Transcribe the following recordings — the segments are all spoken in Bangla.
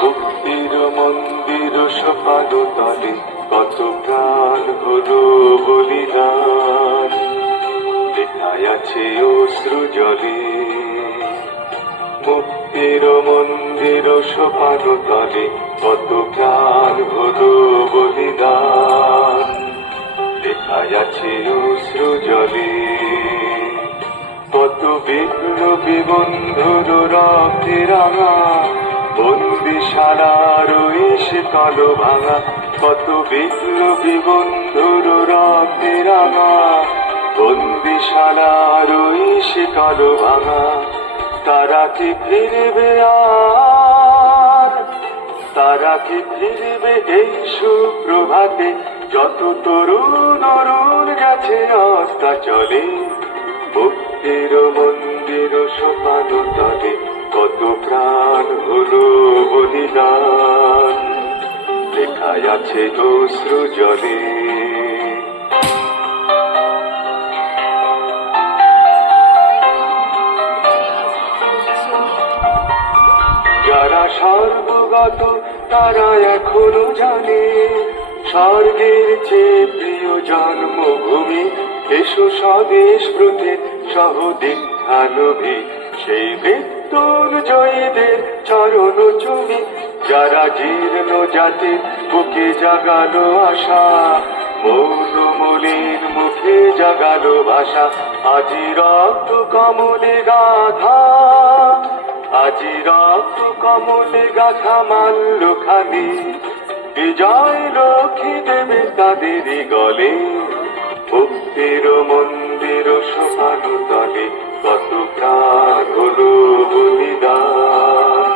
ভক্তির মন্দির সোপানো তলে কত প্রাণ হলো বলিদান, লেখায় আছে অশ্রু জলে। মুক্তির মন্দির সোপানো তলে কত প্রাণ হলো বলিদান, লেখায় আছে অশ্রু জলে। কত বিপ্লবী বন্ধুর রক্তে রাঙা বন্দিশালার সে কালো ভাঙা, কত বিপ্লবী বন্ধুর রক্তে রাঙা বন্দিশালার সে কালো ভাঙা। তারা কি ফিরবে আর, তারা কি ফিরবে এই সুপ্রভাতে, যত তরুণ অরুণ গেছে আস্থা চলে। ভক্তির মন্দির সোপানো তলে কত প্রাণ হলো বলিদান, লেখায় আছে অশ্রু জলে। যারা সর্বগত তারা এখনো জানে স্বর্গের চেয়ে প্রিয় জন্মভূমি। এসো স্বদেশ ব্রতের সহদীক্ষানবী, সেই মৃত্যুঞ্জয়ীদের চরণ চুমি। যারা জীর্ণ জাতির বুকে জাগালো আশা, মৌন মলিন মুখে জাগালো ভাষা। আজি রক্ত কমলে গাথা, আজি রক্ত কমলে গাথা মাল্য খালি, বিজয় লক্ষ্মী দেবে তাদেরই গলে। ভক্তির মন্দির সোপানো তলে কত প্রাণ হলো বলিদান,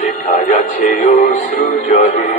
লেখায় আছে অশ্রু জলে।